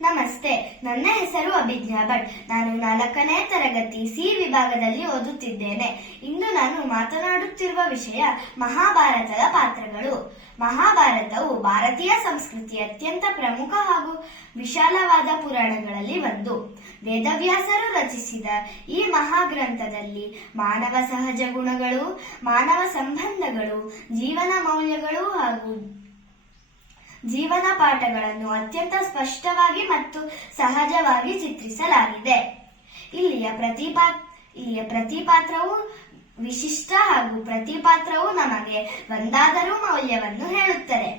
ನಮಸ್ತೆ, ನನ್ನ ಹೆಸರು ಅಭಿಜ್ಞಾ ಭಟ್. ನಾನು 4ನೇ ತರಗತಿ ಸಿ ವಿಭಾಗದಲ್ಲಿ ಓದುತ್ತಿದ್ದೇನೆ. ಇಂದು ನಾನು ಮಾತನಾಡುತ್ತಿರುವ ವಿಷಯ ಮಹಾಭಾರತದ ಪಾತ್ರಗಳು. ಮಹಾಭಾರತವು ಭಾರತೀಯ ಸಂಸ್ಕೃತಿಯ ಅತ್ಯಂತ ಪ್ರಮುಖ ಹಾಗೂ ವಿಶಾಲವಾದ ಪುರಾಣಗಳಲ್ಲಿ ಒಂದು. ವೇದವ್ಯಾಸರು ರಚಿಸಿದ ಈ ಮಹಾಗ್ರಂಥದಲ್ಲಿ ಮಾನವ ಸಹಜ ಗುಣಗಳು, ಮಾನವ ಸಂಬಂಧಗಳು, ಜೀವನ ಮೌಲ್ಯಗಳು ಹಾಗೂ ಜೀವನ ಪಾಠಗಳನ್ನು ಅತ್ಯಂತ ಸ್ಪಷ್ಟವಾಗಿ ಮತ್ತು ಸಹಜವಾಗಿ ಚಿತ್ರಿಸಲಾಗಿದೆ. ಇಲ್ಲಿಯ ಪ್ರತಿ ಪಾತ್ರವು ವಿಶಿಷ್ಟ ಹಾಗೂ ಪ್ರತಿ ಪಾತ್ರವು ನಮಗೆ ಒಂದಾದರೂ ಮೌಲ್ಯವನ್ನು ಹೇಳುತ್ತದೆ.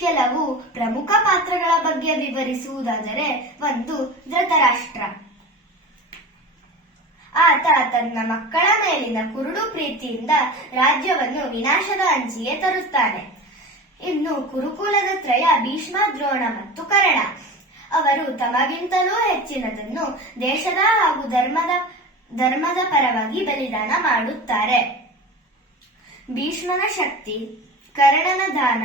ಕೆಲವು ಪ್ರಮುಖ ಪಾತ್ರಗಳ ಬಗ್ಗೆ ವಿವರಿಸುವುದಾದರೆ, 1. ಧೃತರಾಷ್ಟ್ರ. ಆತ ತನ್ನ ಮಕ್ಕಳ ಮೇಲಿನ ಕುರುಡು ಪ್ರೀತಿಯಿಂದ ರಾಜ್ಯವನ್ನು ವಿನಾಶದ ಅಂಚಿಗೆ ತರುತ್ತಾನೆ. ಇನ್ನು ಕುರುಕುಲದ ತ್ರಯ ಭೀಷ್ಮ, ದ್ರೋಣ ಮತ್ತು ಕರ್ಣ. ಅವರು ತಮಗಿಂತಲೂ ಹೆಚ್ಚಿನದನ್ನು ದೇಶದ ಹಾಗೂ ಧರ್ಮದ ಪರವಾಗಿ ಬಲಿದಾನ ಮಾಡುತ್ತಾರೆ. ಭೀಷ್ಮನ ಶಕ್ತಿ, ಕರ್ಣನ ದಾನ,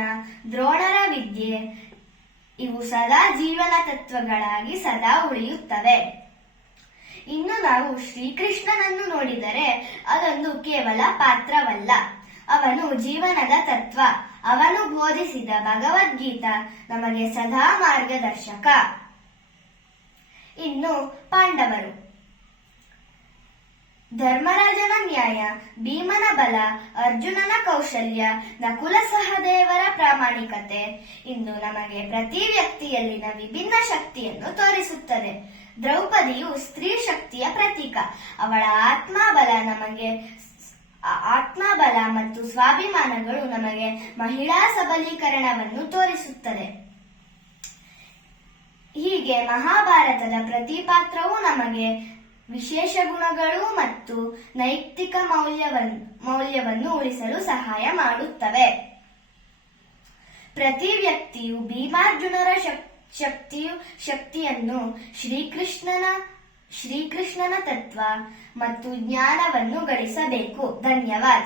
ದ್ರೋಣರ ವಿದ್ಯೆ ಇವು ಸದಾ ಜೀವನ ತತ್ವಗಳಾಗಿ ಸದಾ ಉಳಿಯುತ್ತವೆ. ಇನ್ನು ನಾವು ಶ್ರೀಕೃಷ್ಣನನ್ನು ನೋಡಿದರೆ ಅದೊಂದು ಕೇವಲ ಪಾತ್ರವಲ್ಲ, ಅವನು ಜೀವನದ ತತ್ವ. ಅವನು ಬೋಧಿಸಿದ ಭಗವದ್ಗೀತಾ ನಮಗೆ ಸದಾ ಮಾರ್ಗದರ್ಶಕ. ಇನ್ನು ಪಾಂಡವರು. ಧರ್ಮರಾಜನ ನ್ಯಾಯ, ಭೀಮನ ಬಲ, ಅರ್ಜುನನ ಕೌಶಲ್ಯ, ನಕುಲ ಸಹದೇವರ ಪ್ರಾಮಾಣಿಕತೆ ಇಂದು ನಮಗೆ ಪ್ರತಿ ವ್ಯಕ್ತಿಯಲ್ಲಿನ ವಿಭಿನ್ನ ಶಕ್ತಿಯನ್ನು ತೋರಿಸುತ್ತದೆ. ದ್ರೌಪದಿಯು ಸ್ತ್ರೀ ಶಕ್ತಿಯ ಪ್ರತೀಕ. ಅವಳ ಆತ್ಮಬಲ ಮತ್ತು ಸ್ವಾಭಿಮಾನಗಳು ನಮಗೆ ಮಹಿಳಾ ಸಬಲೀಕರಣವನ್ನು ತೋರಿಸುತ್ತದೆ. ಹೀಗೆ ಮಹಾಭಾರತದ ಪ್ರತಿ ಪಾತ್ರವು ನಮಗೆ ವಿಶೇಷ ಗುಣಗಳು ಮತ್ತು ನೈತಿಕ ಮೌಲ್ಯವನ್ನು ಉಳಿಸಲು ಸಹಾಯ ಮಾಡುತ್ತವೆ. ಪ್ರತಿ ವ್ಯಕ್ತಿಯು ಭೀಮಾರ್ಜುನರ ಶಕ್ತಿಯನ್ನು, ಶ್ರೀಕೃಷ್ಣನ ತತ್ವ ಮತ್ತು ಜ್ಞಾನವನ್ನು ಗಳಿಸಬೇಕು. ಧನ್ಯವಾದ.